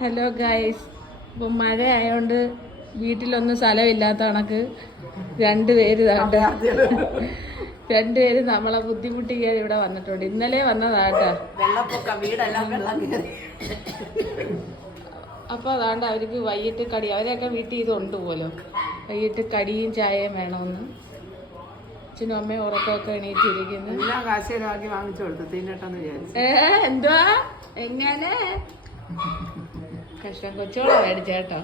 Hello guys. ഇപ്പം മഴ ആയതുകൊണ്ട് വീട്ടിലൊന്നും സ്ഥലമില്ലാത്ത കണക്ക് രണ്ടുപേര് നമ്മളെ ബുദ്ധിമുട്ടിക്കാൻ ഇവിടെ വന്നിട്ടുണ്ട്. ഇന്നലെ വന്നതാട്ടാ. അപ്പോൾ അതാണ്ട് അവർക്ക് വൈകിട്ട് കടി, അവരെയൊക്കെ വീട്ടിൽ ഇതുണ്ട് പോലും. വൈകിട്ട് കടിയും ചായയും വേണമെന്ന്. അച്ഛനും അമ്മയും ഉറക്കമൊക്കെ എണീറ്റിരിക്കുന്നു. എന്തുവാ എങ്ങനെ കഷ്ടം കൊച്ചോളം മേടിച്ചേട്ടോ.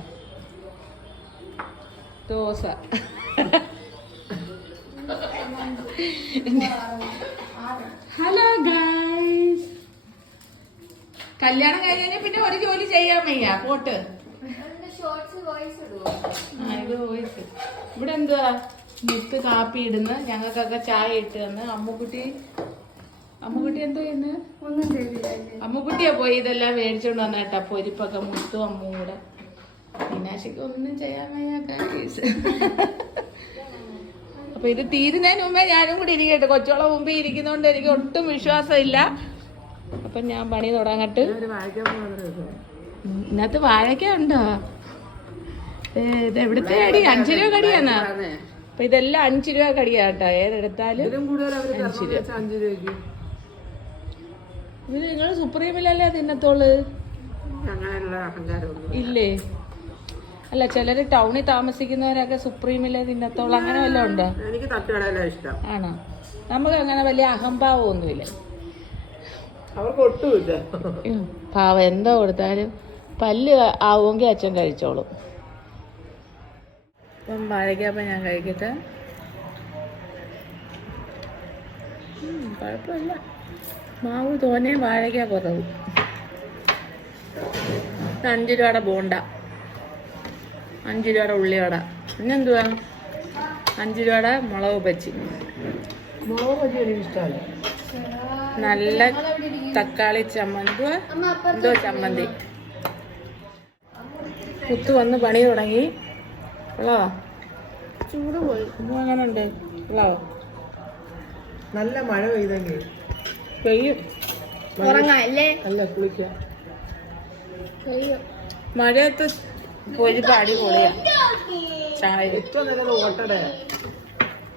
ദോശ. Hello guys. കല്യാണം കഴിഞ്ഞാൽ പിന്നെ ഒരു ജോലി ചെയ്യാൻ വയ്യ. പോട്ട് ഇത് വോയിസ്. ഇവിടെ എന്തുവാ മുത്ത് കാപ്പി ഇടുന്നു, ഞങ്ങൾക്കൊക്കെ ചായ ഇട്ട് തന്ന്. അമ്മുക്കുട്ടി എന്തോ ചെയ്യുന്നു? ഒന്നും ചെയ്തില്ല. അമ്മുക്കുട്ടിയാ പോയി ഇതെല്ലാം മേടിച്ചോണ്ട് വന്ന കേട്ടാ. പൊരിപ്പൊക്കെ മുത്തും അമ്മും കൂടെ. മീനാക്ഷിക്ക് ഒന്നും ചെയ്യാൻ വയ്യ ഗൈസ്. അപ്പൊ ഇത് തീരുന്നതിന് മുമ്പേ ഞാനും കൂടി ഇരിക്കട്ടെ. കൊച്ചോളം മുമ്പേ ഇരിക്കുന്നോണ്ട് എനിക്ക് ഒട്ടും വിശ്വാസമില്ല. അപ്പൊ ഞാൻ പണി തുടങ്ങട്ട്. ഇതിനകത്ത് വാഴക്ക ഉണ്ടോ? ഇത് എവിടുത്തെ കടി? 5 രൂപ കടിയാന്നാ. അപ്പൊ ഇതെല്ലാം 5 രൂപ കടിയാട്ടോ. ഏതെടുത്താലും 5 രൂപ. ഇത് നിങ്ങള് സുപ്രീമിലല്ലേ തിന്നത്തോള്? ഇല്ലേ? അല്ല, ചിലര് ടൗണിൽ താമസിക്കുന്നവരൊക്കെ സുപ്രീമിലെ തിന്നത്തോളൂ. അങ്ങനെ വല്ലതും ഉണ്ടോ? എനിക്ക് തട്ടുകടയിലാണ് ഇഷ്ടം. ആണോ? നമുക്ക് അങ്ങനെ വലിയ അഹംഭാവം ഒന്നുമില്ല. അവർക്ക് ഒട്ടുമില്ല. പാവം എന്തോ കൊടുത്താലും പല്ല് ആവുമെങ്കിൽ അച്ഛൻ കഴിച്ചോളും. ഇപ്പം വാഴയ്ക്കപ്പം ഞാൻ കഴിക്കട്ടെ. കുഴപ്പമില്ല. മാവ് തോനെ, വാഴയ്ക്ക കുറവ്. 5 രൂപയുടെ ബോണ്ട, 5 രൂപയുടെ ഉള്ളിവട, പിന്നെന്തുവാ 5 രൂപയുടെ മുളക് ബജി. മുളക് ബജി എനിക്ക് ഇഷ്ടമല്ല. നല്ല തക്കാളി ചമ്മന്തി, എന്തോ ചമ്മന്തി. കുത്തു വന്ന് പണി തുടങ്ങി. ഉള്ളോ? ചൂട് പോയി. അങ്ങനെ ഉണ്ട്. ഉള്ളോ? നല്ല മഴ പെയ്തെങ്കിൽ പെയ്യും. ഉറങ്ങാല്ലേ? അല്ല, കുളിക്കാം. മഴയത്ത് പൊരിപ്പ് അടിപൊളിയാ. ചായ ഏറ്റവും നല്ലത് ഓട്ടട.